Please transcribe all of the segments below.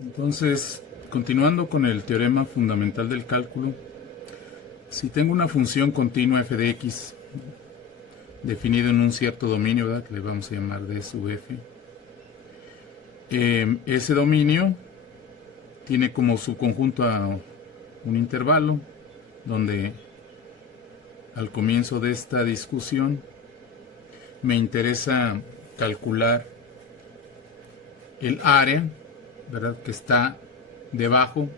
Entonces, continuando con el teorema fundamental del cálculo, si tengo una función continua f de x definida en un cierto dominio, ¿verdad?, que le vamos a llamar d sub f, ese dominio tiene como subconjunto a un intervalo donde al comienzo de esta discusión me interesa calcular el área, ¿verdad?, que está debajo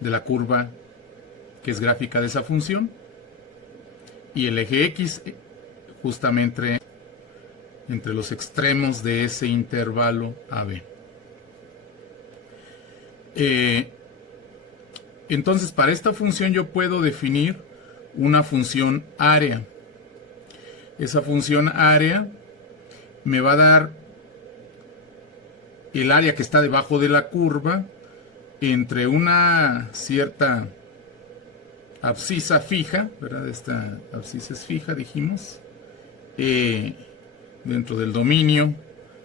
de la curva que es gráfica de esa función, y el eje x justamente entre los extremos de ese intervalo AB. Entonces, para esta función yo puedo definir una función área. Esa función área me va a dar el área que está debajo de la curva entre una cierta abscisa fija, ¿verdad? Esta abscisa es fija, dijimos, dentro del dominio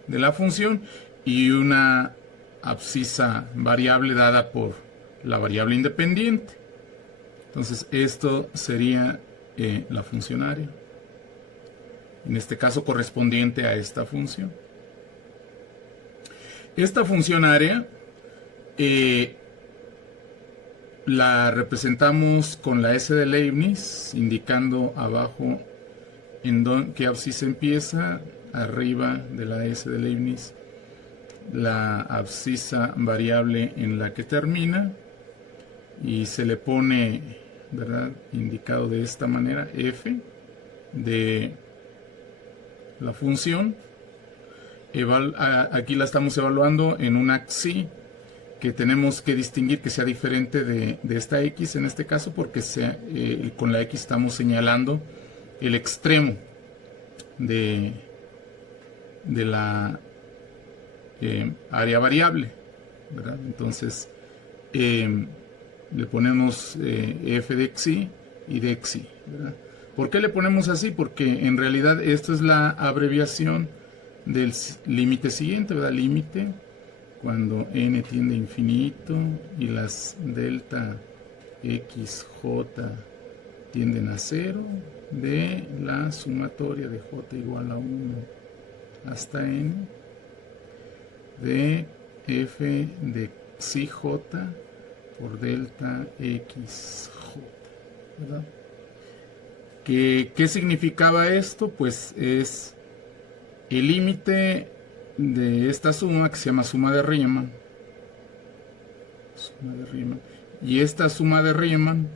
de la función, y una abscisa variable dada por la variable independiente. Entonces esto sería la función área, en este caso correspondiente a esta función. Esta función área la representamos con la S de Leibniz, indicando abajo en qué abscisa empieza, arriba de la S de Leibniz la abscisa variable en la que termina, y se le pone, ¿verdad?, indicado de esta manera, f de la función. Aquí la estamos evaluando en una xi que tenemos que distinguir que sea diferente de esta x en este caso, porque con la x estamos señalando el extremo de la área variable, ¿verdad? Entonces le ponemos f de xi y de xi, ¿verdad? ¿Por qué le ponemos así? Porque en realidad esto es la abreviación del límite siguiente, ¿verdad? Límite cuando n tiende a infinito y las delta x, j tienden a 0, de la sumatoria de j igual a 1 hasta n, de f de xi j por delta xj, ¿verdad? ¿Qué significaba esto? Pues es el límite de esta suma, que se llama suma de Riemann, y esta suma de Riemann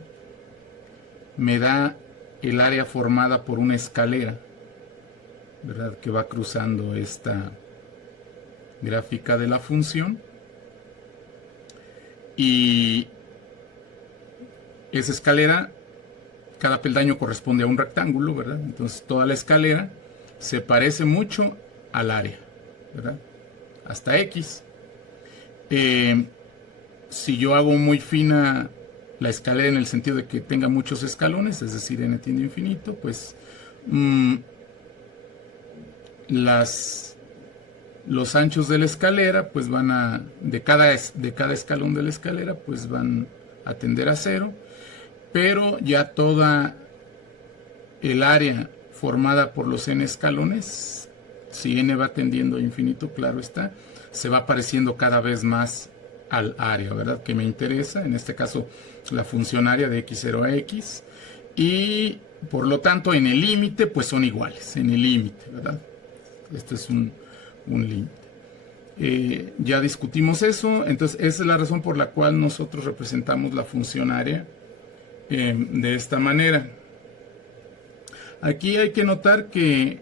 me da el área formada por una escalera, ¿verdad?, que va cruzando esta gráfica de la función, y esa escalera, cada peldaño corresponde a un rectángulo, ¿verdad? Entonces toda la escalera se parece mucho al área, ¿verdad?, hasta x. Si yo hago muy fina la escalera en el sentido de que tenga muchos escalones, es decir, n tiende a infinito, pues los anchos de la escalera pues van a, de cada escalón de la escalera pues van a tender a 0, pero ya toda el área formada por los n escalones, si n va tendiendo a infinito, claro está, se va pareciendo cada vez más al área, ¿verdad?, que me interesa, en este caso la función área de x0 a x, y por lo tanto en el límite pues son iguales, en el límite, ¿verdad? Este es un límite. Ya discutimos eso, entonces esa es la razón por la cual nosotros representamos la función área de esta manera. Aquí hay que notar que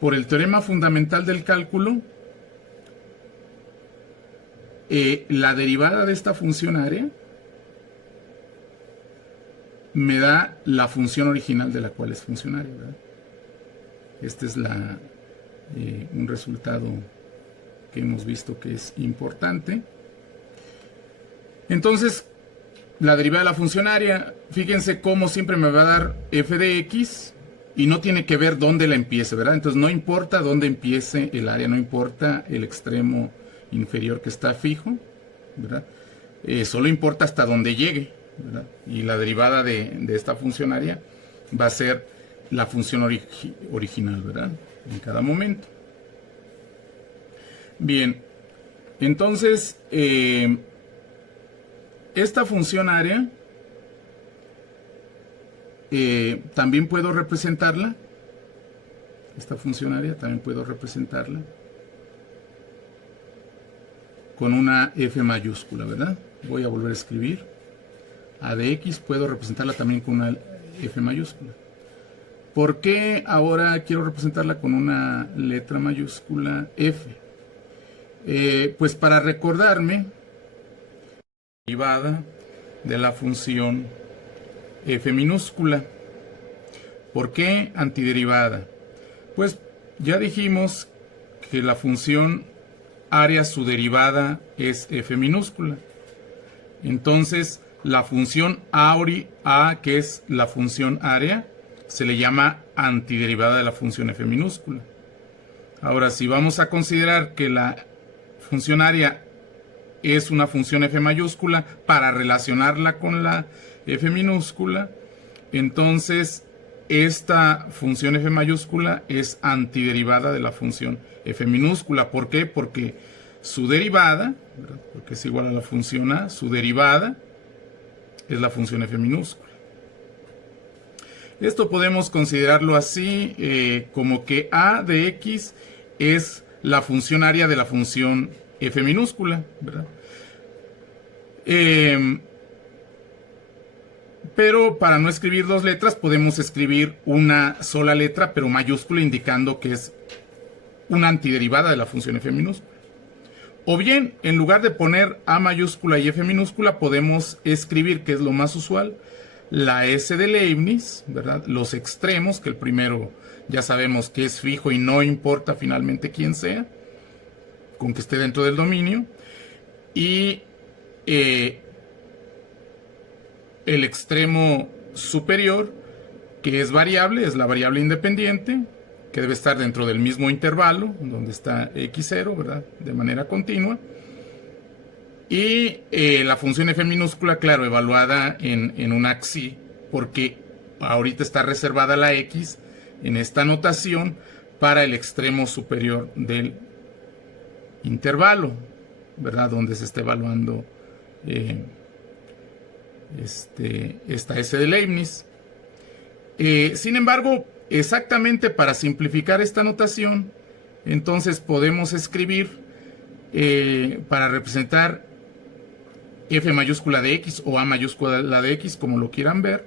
por el teorema fundamental del cálculo, la derivada de esta función área me da la función original de la cual es función área, ¿verdad? Este es un resultado que hemos visto que es importante. Entonces, la derivada de la función área, fíjense cómo siempre me va a dar f de x y no tiene que ver dónde la empiece, ¿verdad? Entonces no importa dónde empiece el área, no importa el extremo inferior que está fijo, ¿verdad? Solo importa hasta dónde llegue, ¿verdad? Y la derivada de esta función área va a ser la función original, ¿verdad? En cada momento. Bien, entonces esta función área también puedo representarla. Esta función área también puedo representarla con una f mayúscula, ¿verdad? Voy a volver a escribir. A de x puedo representarla también con una f mayúscula. ¿Por qué ahora quiero representarla con una letra mayúscula f? Pues para recordarme la derivada de la función f minúscula. ¿Por qué antiderivada? Pues ya dijimos que la función área, su derivada es f minúscula. Entonces, la función a, que es la función área, se le llama antiderivada de la función f minúscula. Ahora, si vamos a considerar que la función área es una función f mayúscula para relacionarla con la f minúscula, entonces esta función f mayúscula es antiderivada de la función f minúscula. ¿Por qué? Porque su derivada, ¿verdad? Porque es igual a la función a, su derivada es la función f minúscula. Esto podemos considerarlo así, como que a de x es la función área de la función f minúscula, ¿verdad? Pero para no escribir dos letras podemos escribir una sola letra pero mayúscula, indicando que es una antiderivada de la función f minúscula. O bien, en lugar de poner a mayúscula y f minúscula, podemos escribir, que es lo más usual, la S de Leibniz, ¿verdad? Los extremos, que el primero ya sabemos que es fijo y no importa finalmente quién sea, con que esté dentro del dominio. Y el extremo superior, que es variable, es la variable independiente, que debe estar dentro del mismo intervalo, donde está x0, ¿verdad? De manera continua. Y la función f minúscula, claro, evaluada en un axi, porque ahorita está reservada la x en esta notación para el extremo superior del intervalo, ¿verdad? Donde se está evaluando esta S de Leibniz. Sin embargo, exactamente para simplificar esta notación, entonces podemos escribir para representar f mayúscula de x o a mayúscula de x, como lo quieran ver.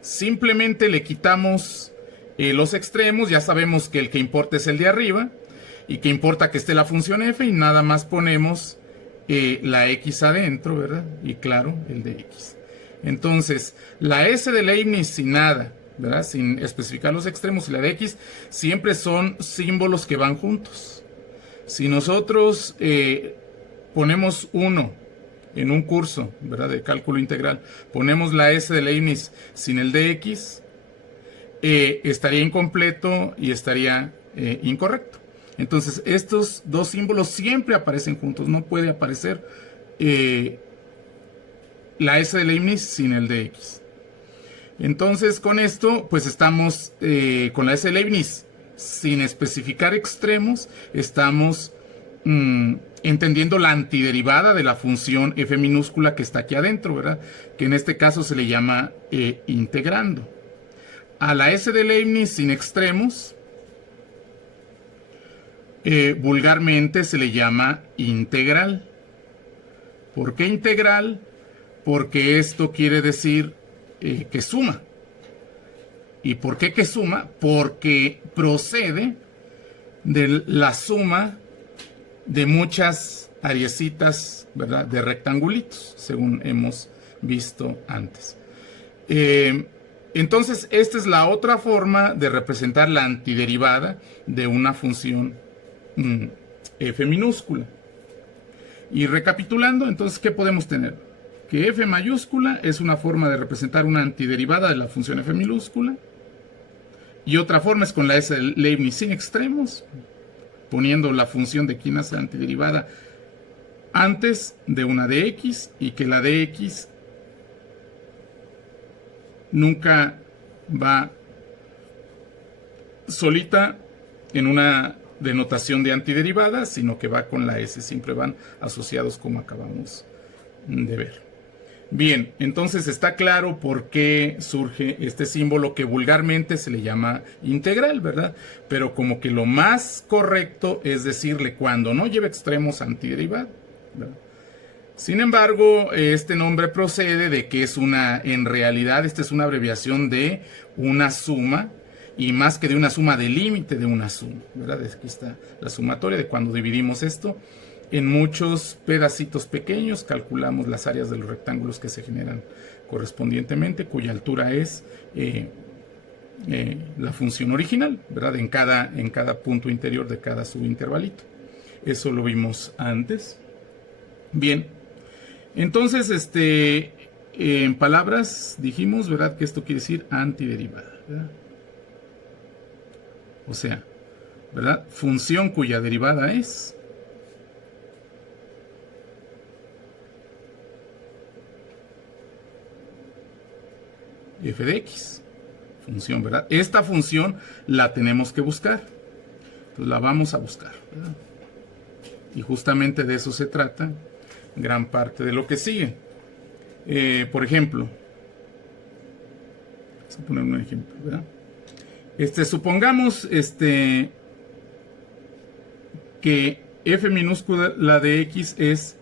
Simplemente le quitamos los extremos. Ya sabemos que el que importa es el de arriba y que importa que esté la función f, y nada más ponemos la x adentro, ¿verdad? Y claro, el de x. Entonces, la S de Leibniz sin nada, ¿verdad? Sin especificar los extremos, y la de x siempre son símbolos que van juntos. Si nosotros ponemos 1 en un curso, ¿verdad?, de cálculo integral, ponemos la S de Leibniz sin el de x, estaría incompleto y estaría incorrecto. Entonces, estos dos símbolos siempre aparecen juntos. No puede aparecer la S de Leibniz sin el de x. Entonces, con esto, pues estamos con la S de Leibniz sin especificar extremos, estamos entendiendo la antiderivada de la función f minúscula que está aquí adentro, ¿verdad? Que en este caso se le llama integrando. A la S de Leibniz sin extremos, vulgarmente se le llama integral. ¿Por qué integral? Porque esto quiere decir que suma. ¿Y por qué que suma? Porque procede de la suma de muchas ariecitas, ¿verdad?, de rectangulitos, según hemos visto antes. Entonces, esta es la otra forma de representar la antiderivada de una función f minúscula. Y recapitulando, entonces, ¿qué podemos tener? que f mayúscula es una forma de representar una antiderivada de la función f minúscula, y otra forma es con la S de Leibniz sin extremos, poniendo la función de quien hace antiderivada antes de una de x, y que la de x nunca va solita en una denotación de antiderivada, sino que va con la S, siempre van asociados como acabamos de ver. Bien, entonces está claro por qué surge este símbolo que vulgarmente se le llama integral, ¿verdad? Pero como que lo más correcto es decirle cuando no lleva extremos antiderivada, ¿verdad? Sin embargo, este nombre procede de que es en realidad, esta es una abreviación de una suma, y más que de una suma, de límite de una suma, ¿verdad? Aquí está la sumatoria de cuando dividimos esto en muchos pedacitos pequeños, calculamos las áreas de los rectángulos que se generan correspondientemente, cuya altura es la función original, ¿verdad? En cada punto interior de cada subintervalito. Eso lo vimos antes. Bien, entonces, en palabras dijimos, ¿verdad?, que esto quiere decir antiderivada, ¿verdad? O sea, ¿verdad?, función cuya derivada es f de x, función, ¿verdad? Esta función la tenemos que buscar, entonces la vamos a buscar, ¿verdad? Y justamente de eso se trata gran parte de lo que sigue. Por ejemplo, vamos a poner un ejemplo, ¿verdad? Supongamos que f minúscula la de x es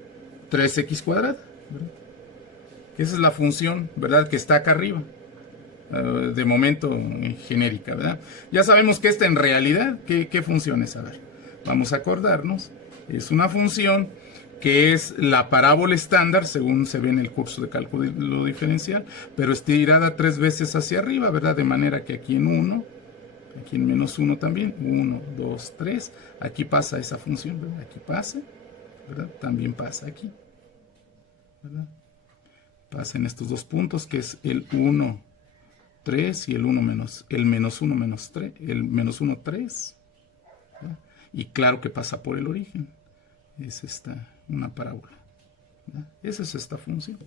3x cuadrada, ¿verdad? Que esa es la función, ¿verdad?, que está acá arriba, de momento genérica, ¿verdad? Ya sabemos que esta en realidad, ¿qué función es? A ver, vamos a acordarnos. Es una función que es la parábola estándar, según se ve en el curso de cálculo diferencial, pero estirada 3 veces hacia arriba, ¿verdad? De manera que aquí en 1, aquí en menos 1 también, 1, 2, 3, aquí pasa esa función, ¿verdad? Aquí pasa, ¿verdad? También pasa aquí, ¿verdad? Pasa en estos dos puntos, que es el 1, 3 y el menos 1, menos 3, el menos 1, 3, ¿verdad? Y claro que pasa por el origen. Es una parábola, ¿verdad? Esa es esta función,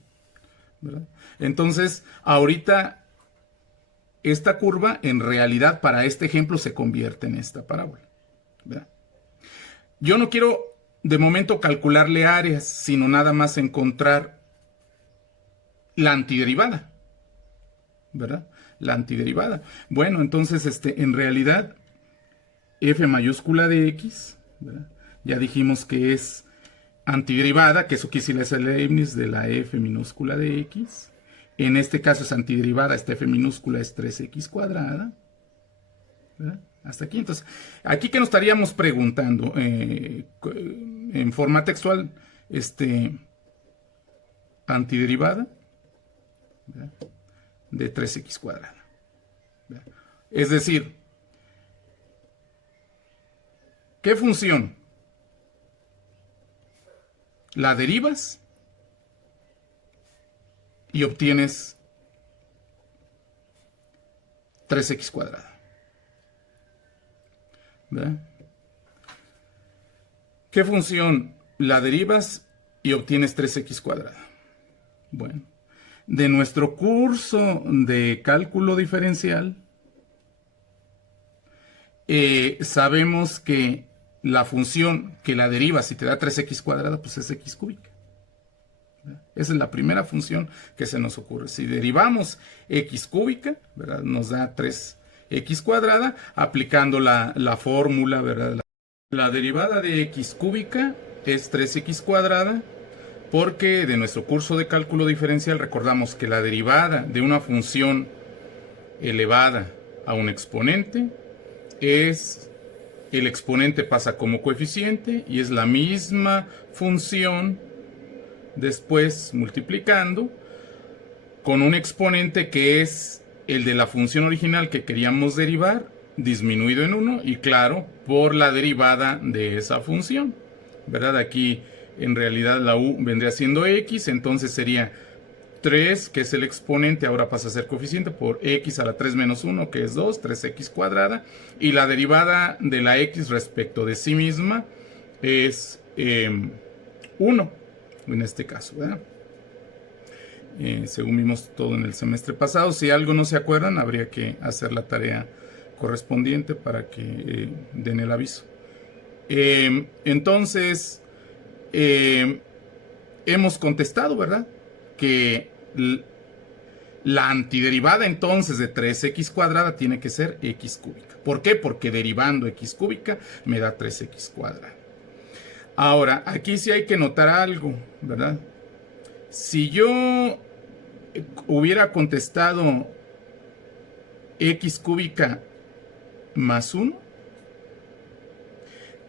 ¿verdad? Entonces, ahorita, esta curva, en realidad, para este ejemplo, se convierte en esta parábola, ¿verdad? Yo no quiero, de momento, calcularle áreas, sino nada más encontrar la antiderivada, ¿verdad? La antiderivada. Bueno, entonces, en realidad, f mayúscula de x, ¿verdad? Ya dijimos que es antiderivada, que eso quiere decir la S de Leibniz de la f minúscula de x. En este caso es antiderivada, esta f minúscula es 3x cuadrada, ¿verdad? Hasta aquí. Entonces, aquí que nos estaríamos preguntando, en forma textual, antiderivada, ¿verdad?, de 3x cuadrada, ¿verdad? Es decir, ¿qué función la derivas y obtienes 3x cuadrada, ¿verdad? ¿Qué función la derivas y obtienes 3x cuadrada? Bueno, de nuestro curso de cálculo diferencial, sabemos que la función que la derivas si te da 3x cuadrada, pues es x cúbica, ¿verdad? Esa es la primera función que se nos ocurre. Si derivamos x cúbica, ¿verdad?, nos da 3x cuadrada, aplicando la fórmula, ¿verdad? La derivada de x cúbica es 3x cuadrada, porque de nuestro curso de cálculo diferencial recordamos que la derivada de una función elevada a un exponente es, el exponente pasa como coeficiente y es la misma función después multiplicando con un exponente que es el de la función original que queríamos derivar, disminuido en 1, y claro, por la derivada de esa función, ¿verdad? Aquí en realidad la u vendría siendo x, entonces sería 3, que es el exponente, ahora pasa a ser coeficiente por x a la 3 menos 1, que es 2, 3x cuadrada. Y la derivada de la x respecto de sí misma es 1, en este caso, ¿verdad? Según vimos todo en el semestre pasado. Si algo no se acuerdan, habría que hacer la tarea correspondiente para que den el aviso. Entonces, hemos contestado, ¿verdad? Que la antiderivada entonces de 3x cuadrada tiene que ser x cúbica. ¿Por qué? Porque derivando x cúbica me da 3x cuadrada. Ahora, aquí sí hay que notar algo, ¿verdad? Si yo hubiera contestado x cúbica más 1,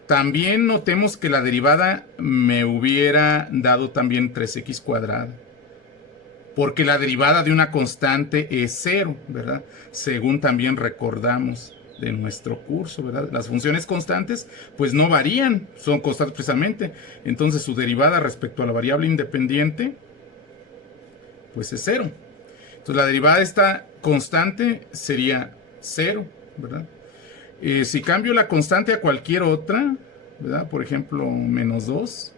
también notemos que la derivada me hubiera dado también 3x cuadrada. Porque la derivada de una constante es 0, ¿verdad? Según también recordamos de nuestro curso, ¿verdad? Las funciones constantes pues no varían, son constantes precisamente. Entonces su derivada respecto a la variable independiente pues es 0. Entonces la derivada de esta constante sería 0, ¿verdad? Si cambio la constante a cualquier otra, ¿verdad? Por ejemplo, menos 2,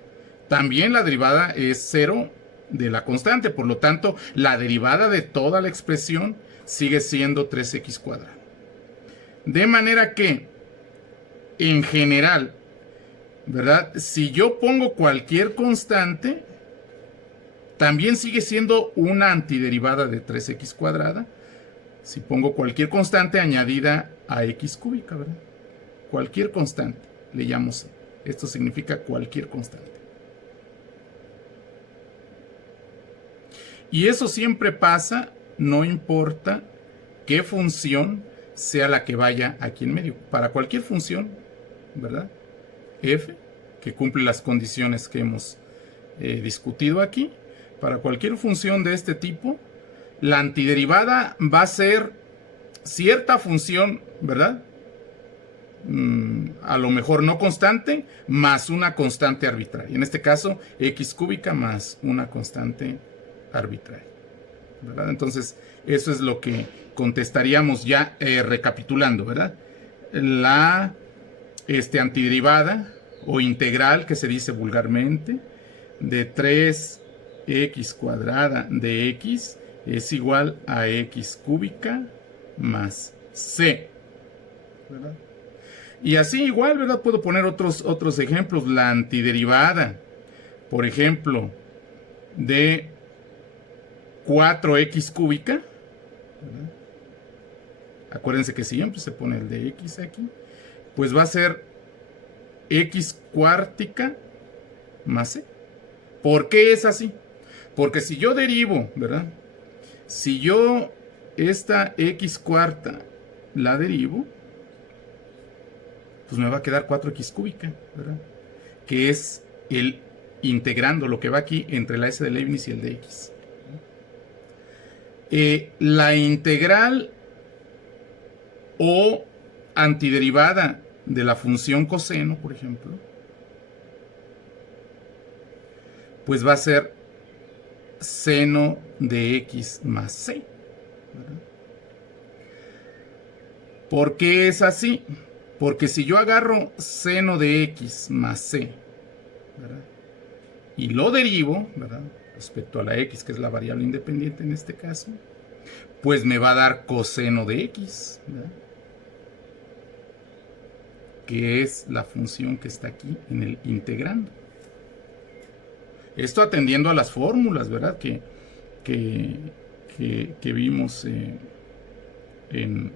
también la derivada es 0 de la constante. Por lo tanto, la derivada de toda la expresión sigue siendo 3x cuadrado. De manera que, en general, ¿verdad? Si yo pongo cualquier constante, también sigue siendo una antiderivada de 3x cuadrada. Si pongo cualquier constante añadida a x cúbica, ¿verdad? Cualquier constante, le llamo C. Esto significa cualquier constante. Y eso siempre pasa, no importa qué función sea la que vaya aquí en medio. Para cualquier función, ¿verdad? F, que cumple las condiciones que hemos discutido aquí. Para cualquier función de este tipo, la antiderivada va a ser cierta función, ¿verdad? A lo mejor no constante, más una constante arbitraria. En este caso, x cúbica más una constante arbitraria, ¿verdad? Entonces, eso es lo que contestaríamos ya recapitulando, ¿verdad? La antiderivada o integral, que se dice vulgarmente, de 3x cuadrada de x es igual a x cúbica más c, ¿verdad? Y así igual, ¿verdad? Puedo poner otros ejemplos. La antiderivada, por ejemplo, de 4x cúbica, ¿verdad? Acuérdense que siempre se pone el de x aquí. Pues va a ser x cuártica más c. ¿Por qué es así? Porque si yo derivo, ¿verdad? Si yo esta x cuarta la derivo, pues me va a quedar 4x cúbica, ¿verdad? Que es el integrando lo que va aquí entre la s de Leibniz y el de x. La integral o antiderivada de la función coseno, por ejemplo, pues va a ser seno de x más c, ¿verdad? ¿Por qué es así? Porque si yo agarro seno de x más c, ¿verdad? Y lo derivo, ¿verdad? Respecto a la x, que es la variable independiente en este caso, pues me va a dar coseno de x, ¿verdad? Que es la función que está aquí en el integrando. Esto atendiendo a las fórmulas, ¿verdad? Que vimos en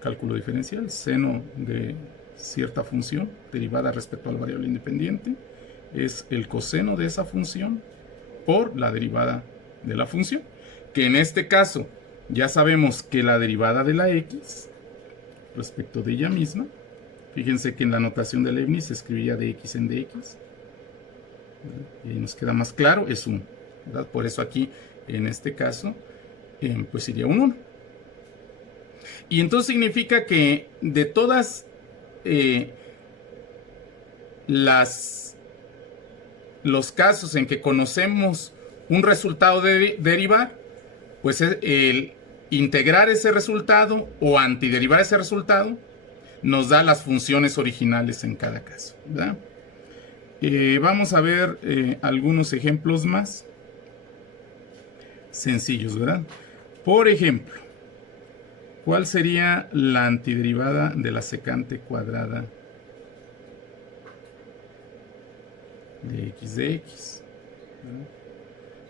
cálculo diferencial. Seno de cierta función derivada respecto a la variable independiente es el coseno de esa función por la derivada de la función. Que en este caso ya sabemos que la derivada de la x respecto de ella misma, fíjense que en la notación de Leibniz se escribía de x en dx. Y nos queda más claro, es 1, ¿verdad? Por eso aquí, en este caso, pues sería un 1. Y entonces significa que de todas los casos en que conocemos un resultado de derivar, pues el integrar ese resultado o antiderivar ese resultado nos da las funciones originales en cada caso, ¿verdad? Vamos a ver algunos ejemplos más sencillos, ¿verdad? Por ejemplo, ¿cuál sería la antiderivada de la secante cuadrada de x de x?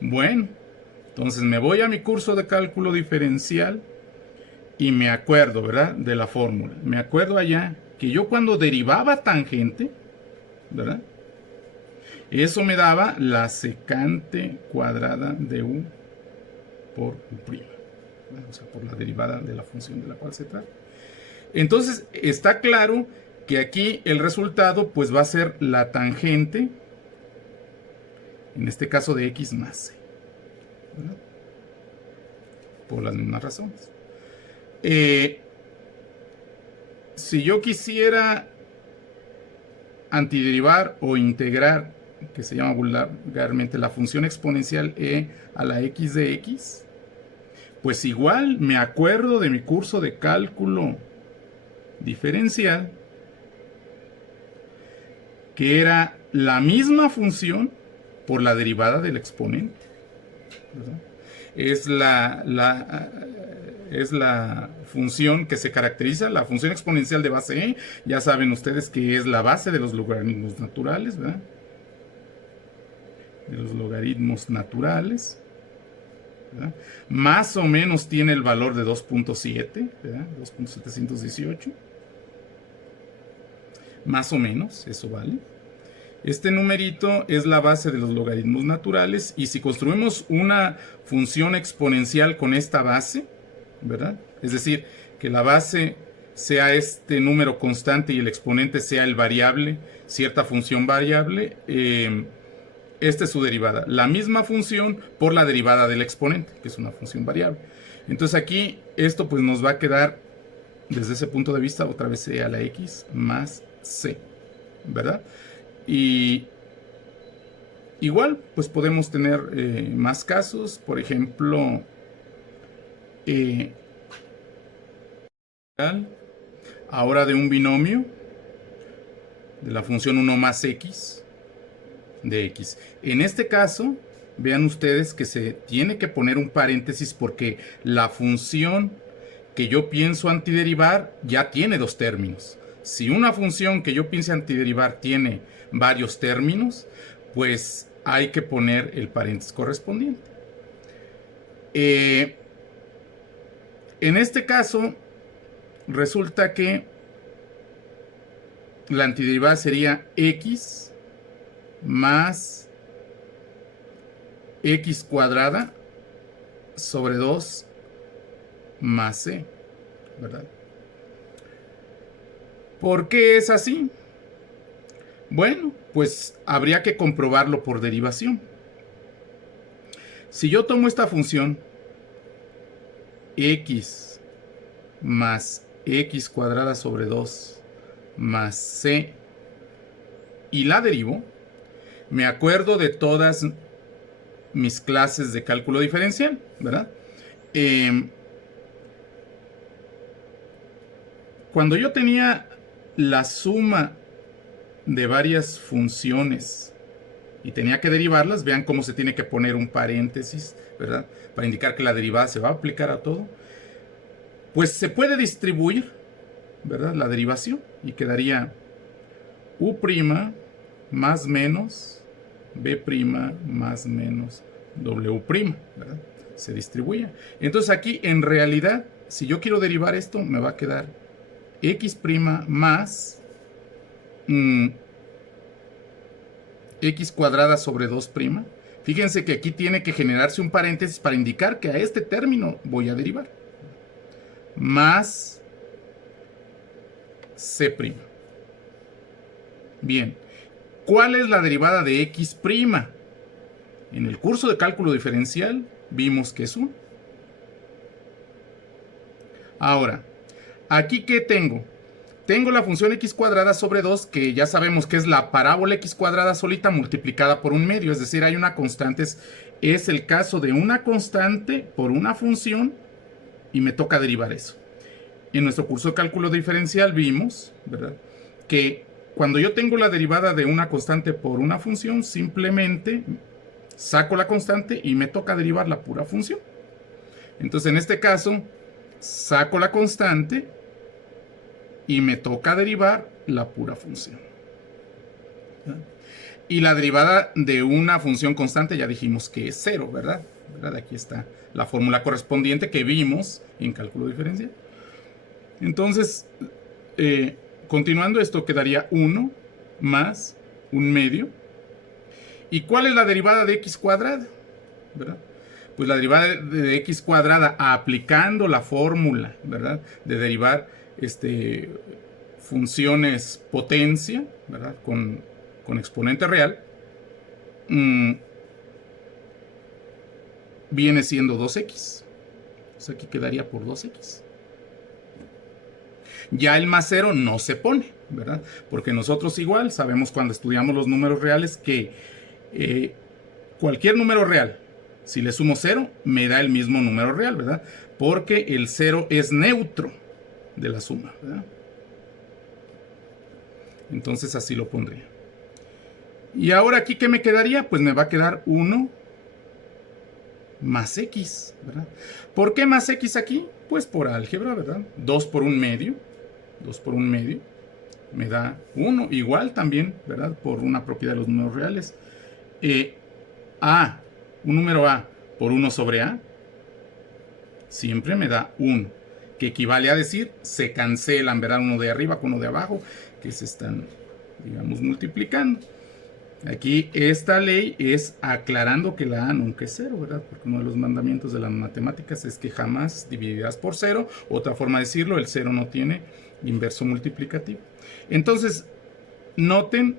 Bueno, entonces me voy a mi curso de cálculo diferencial y me acuerdo, ¿verdad?, de la fórmula. Me acuerdo allá que yo cuando derivaba tangente, ¿verdad?, eso me daba la secante cuadrada de u por u', o sea, por la derivada de la función de la cual se trata. Entonces, está claro que aquí el resultado pues va a ser la tangente, en este caso de x más c, ¿verdad?, por las mismas razones. Si yo quisiera antiderivar o integrar, que se llama vulgarmente la función exponencial e a la x de x, pues igual me acuerdo de mi curso de cálculo diferencial, que era la misma función por la derivada del exponente, ¿verdad? Es la función que se caracteriza, la función exponencial de base e. Ya saben ustedes que es la base de los logaritmos naturales, ¿verdad?, de los logaritmos naturales, ¿verdad? Más o menos tiene el valor de 2.7, ¿verdad?, 2.718. Más o menos, eso vale. Este numerito es la base de los logaritmos naturales, y si construimos una función exponencial con esta base, ¿verdad?, es decir, que la base sea este número constante y el exponente sea el variable, cierta función variable, esta es su derivada. La misma función por la derivada del exponente, que es una función variable. Entonces aquí esto pues nos va a quedar, desde ese punto de vista, otra vez e a la x más c, ¿verdad? Y igual pues podemos tener más casos. Por ejemplo, ahora de un binomio de la función 1 más x de x. En este caso, vean ustedes que se tiene que poner un paréntesis porque la función que yo pienso antiderivar ya tiene dos términos. Si una función que yo piense antiderivar tiene varios términos, pues hay que poner el paréntesis correspondiente. En este caso, resulta que la antiderivada sería x más x cuadrada sobre 2 más c, ¿verdad? ¿Por qué es así? Bueno, pues habría que comprobarlo por derivación. Si yo tomo esta función x más x cuadrada sobre 2 más c y la derivo, me acuerdo de todas mis clases de cálculo diferencial, ¿verdad? Cuando yo tenía la suma de varias funciones y tenía que derivarlas, vean cómo se tiene que poner un paréntesis, ¿verdad?, para indicar que la derivada se va a aplicar a todo. Pues se puede distribuir, ¿verdad?, la derivación, y quedaría u' más menos b' más menos w', ¿verdad? Se distribuye. Entonces aquí, en realidad, si yo quiero derivar esto, me va a quedar x' más x cuadrada sobre 2'. Fíjense que aquí tiene que generarse un paréntesis para indicar que a este término voy a derivar. Más c'. Bien. ¿Cuál es la derivada de x'? En el curso de cálculo diferencial vimos que es 1. Ahora, ¿aquí qué tengo? tengo la función x cuadrada sobre 2, que ya sabemos que es la parábola x cuadrada solita multiplicada por un medio, es decir, hay una constante, es el caso de una constante por una función y me toca derivar eso. En nuestro curso de cálculo diferencial vimos, ¿verdad?, que cuando yo tengo la derivada de una constante por una función, simplemente saco la constante y me toca derivar la pura función. Entonces, en este caso, saco la constante y me toca derivar la pura función. Y la derivada de una función constante ya dijimos que es 0, ¿verdad? Aquí está la fórmula correspondiente que vimos en cálculo diferencial. Entonces, continuando, esto quedaría 1 más un medio. ¿Y cuál es la derivada de x cuadrada? ¿Verdad? Pues la derivada de x cuadrada aplicando la fórmula, ¿verdad?, de derivar funciones potencia, ¿verdad?, con exponente real, viene siendo 2x. O sea, aquí quedaría por 2x. Ya el más 0 no se pone, ¿verdad? Porque nosotros igual sabemos cuando estudiamos los números reales que cualquier número real, si le sumo 0, me da el mismo número real, ¿verdad? Porque el 0 es neutro de la suma, ¿verdad? Entonces así lo pondría. Y ahora aquí, ¿qué me quedaría? Pues me va a quedar 1 más x, ¿verdad? ¿Por qué más x aquí? Pues por álgebra, ¿verdad? 2 por un medio. 2 por un medio me da 1. Igual también, ¿verdad?, por una propiedad de los números reales. Un número a por 1 sobre a siempre me da 1, que equivale a decir, se cancelan, ¿verdad?, uno de arriba con uno de abajo, que se están, digamos, multiplicando. Aquí esta ley es aclarando que la a nunca es 0, ¿verdad? Porque uno de los mandamientos de las matemáticas es que jamás dividirás por 0. Otra forma de decirlo, el 0 no tiene inverso multiplicativo. Entonces, noten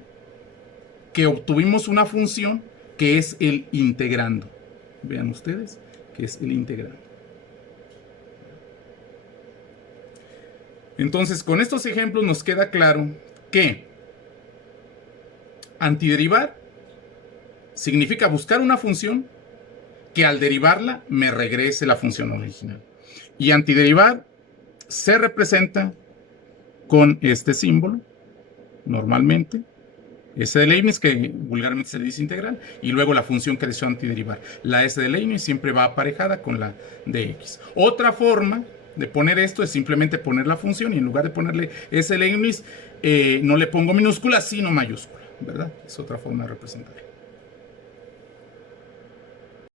que obtuvimos una función que es el integrando. Vean ustedes que es el integrando. Entonces, con estos ejemplos nos queda claro que antiderivar significa buscar una función que al derivarla me regrese la función original. Y antiderivar se representa con este símbolo, normalmente, S de Leibniz, que vulgarmente se le dice integral, y luego la función que deseo antiderivar. La S de Leibniz siempre va aparejada con la de x. Otra forma de poner esto es simplemente poner la función y en lugar de ponerle S de Leibniz, no le pongo minúscula, sino mayúscula, ¿verdad? Es otra forma de representar.